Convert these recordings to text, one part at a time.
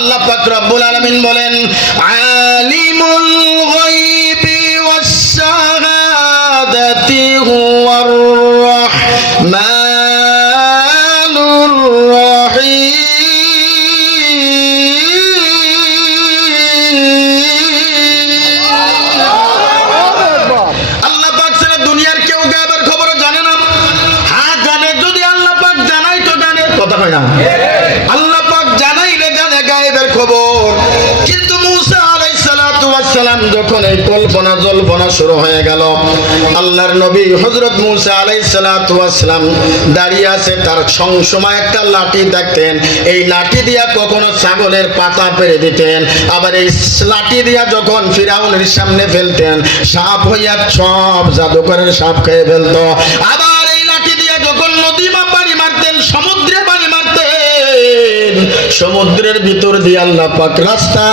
আল্লাহ পাক রব্বুল আলামিন বলেন আলিমুল গায়বি ওয়াস শাহাদাতি হুয়ার রাহমানুর রাহিম। আল্লাহ পাক ছাড়া দুনিয়ার কেউ গায়েবের খবর জানে না। হ্যাঁ জানে, যদি আল্লাহ পাক জানাই তো জানে, কথা হয় না? আল্লাহ পাক জানাইলে জানে গায়েবের খবর। কিন্তু মুসা আলাইহিস সালাতু ওয়াস সালাম যখন এই কল্পনা জল্পনা শুরু হয়ে গেল, আল্লাহর নবী হযরত মুসা আলাইহিস সালাতু ওয়াস সালাম দাঁড়িয়ে আছে, তার সময় একটা লাঠি দেখতেন, এই লাঠি দিয়া কখনো ছাগলের পাতা পেরে দিতেন, আবার এই লাঠি দিয়া যখন ফিরাউনের সামনে ফেলতেন সাপ হইয়া সব জাদুকরের সাপ খেয়ে ফেলতো। আবার এই লাঠি দিয়া যখন নদী বা পানি মারতেন, সমুদ্রে পানি মারতেন, সমুদ্রের ভিতর দিয়ে আল্লাহ পাক রাস্তা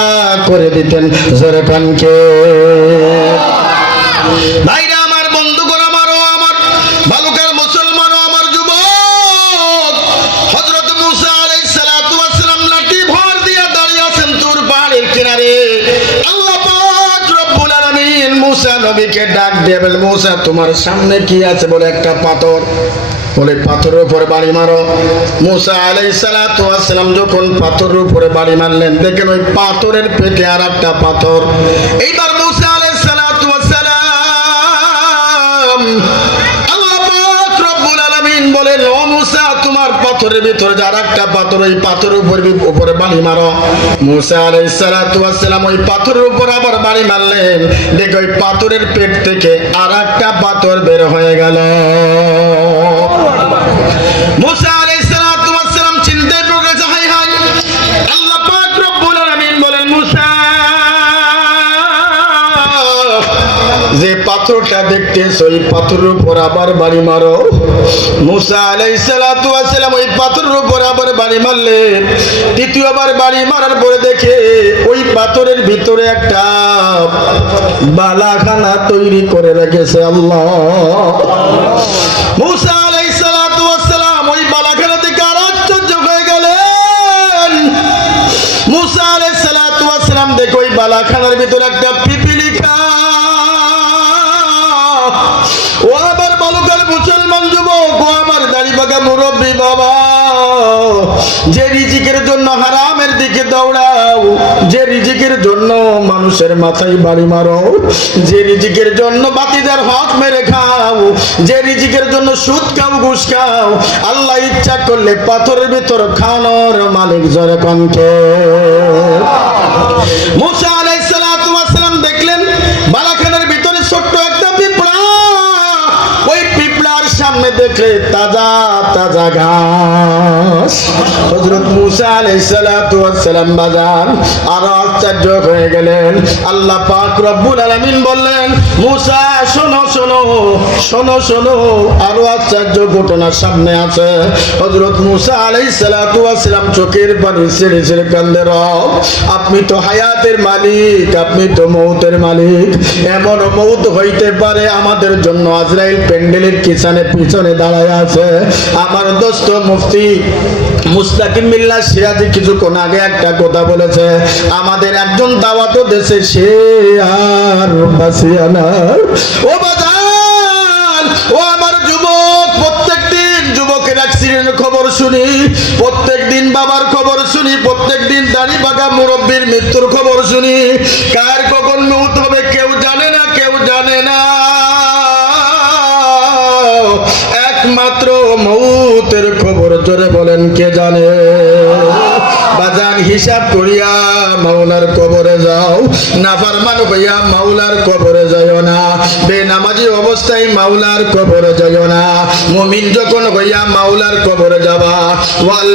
করে দিতেন। জোরে কানকে ভাইরা আমার, বন্ধুগণ আমারও, আমার বালুকার মুসলমানও, আমার যুবক, হযরত মুসা আলাইহিস সালাতু ওয়াস সালাম লাঠি ভর দিয়া দাঁড়িয়ে আছেন তুর পাহাড়ের কিনারে। আল্লাহ পাক রব্বুল আলামিন মুসা নবীকে ডাক দিয়ে বলে, মুসা তোমার সামনে কি আছে? বলে একটা পাথর। বলে পাথরের উপরে বাড়ি মারো। মুসা আলাইহিস সালাতু ওয়াস সালাম যখন পাথরের উপরে বাড়ি মারলেন, দেখেন ওই পাথরের পেটে আর একটা পাথর। এইবার মুসা আলাইহিস সালাতু ওয়াস সালাম, আল্লাহ পাক রব্বুল আলামিন বলেন, ও মুসা তোমার পাথরের ভিতরে যে আরেকটা পাথর, ওই পাথরের উপরে বাড়ি মারো। মুসা আলাইহিস সালাতু ওয়াস সালাম ওই পাথরের উপর আবার বাড়ি মারলেন, দেখো ওই পাথরের পেট থেকে আরেকটা পাথর বের হয়ে গেল। মুসা আলাইহিস সালাতু ওয়াস সালাম চিন্তায় পড়ে গেছে, হায় হায়। আল্লাহ পাক রব্বুল আলামিন বলেন, মুসা যে পাথরটা দেখতেছ ওই পাথরের উপর আবার বাড়ি মারো। মুসা আলাইহিস সালাতু ওয়াস সালাম ওই পাথরের উপর আবার বাড়ি মারলেন। তৃতীয়বার বাড়ি মারার পরে দেখে ওই পাথরের ভিতরে একটা বালাখানা তৈরি করে রেখেছে আল্লাহ। মুসা আলাইহিস সালাতু ওয়াস সালাম ওই বালাখানা থেকে আশ্চর্য হয়ে গেলেন। মুসা আলাইহিস সালাতু ওয়াস সালাম দেখো ওই বালাখানার ভিতরে একটা পিপিলিকা। ও আবার বালুকার মুসলমান যুবক, ও আমার দাড়িপাকা মুরব্বী বাবা, যে রিজিকের জন্য হারামের দিকে দৌড়াও, যে রিজিকের জন্য মানুষের মাথায় বাড়ি মারো, যে রিজিকের জন্য বাতিদার হক মেরে খাও, যে রিজিকের জন্য সুদ খাও, ঘুষ খাও, আল্লাহ ইচ্ছা করলে পাথরের ভিতর খানোর মালিক। জোরে কণ্ঠে মুসা আলাইহিস সালাতু ওয়াস সালাম দেখলেন বালাখানার ভিতরে ছোট্ট একটা পিঁপড়া। ওই পিঁপড়ার সামনে দেখলে তাজা তাজা ঘাস। হযরত মুসা আলাইহিস সালাতু ওয়াস সালাম বাজান আরো আশ্চর্য হয়ে গেলেন। আল্লাহ পাক রব্বুল আলামিন বললেন, মুসা শোনো শোনো শোনো শোনো, আরো আশ্চর্য ঘটনা সামনে আছে। হযরত মুসা আলাইহিস সালাতু ওয়াস সালাম চোখের পানি ছেড়ে ছেড়ে কান্দে, রব আপনি তো হায়াতের মালিক, আপনি তো মৌতের মালিক। এমন মৌত হইতে পারে আমাদের জন্য আজরাইল প্যান্ডেলের পিছনে দাঁড়ায় আছে। আমার দোস্ত মুফতি মুস্তাকিম বিল্লাহ সিরাজি কিছুক্ষণ আগে একটা কথা বলেছে, আমাদের একজন দাওয়াত দেশে, সে আর বাঁচিয়া না। ও বাজান, ও আমার যুবক, প্রত্যেকদিন যুবকের অ্যাক্সিডেন্টের খবর শুনি, প্রত্যেকদিন বাবার খবর শুনি, প্রত্যেকদিন দাড়িপাকা মুরব্বীর মৃত্যুর খবর শুনি। কার কখন মৌত হবে কেউ জানে না, কেউ জানে না। একমাত্র মৌতের খবর জোরে বলেন কে জানে? বাজান হিসাব করিয়া মাওলার কবরে যাও, নাফরমান হইয়া মাওলার কবরে যাইও না, বেনামাজি অবস্থায় মাওলার কবরে যাইও না। মুমিন যখন হইয়া মাওলার কবরে যাবা, ওয়াল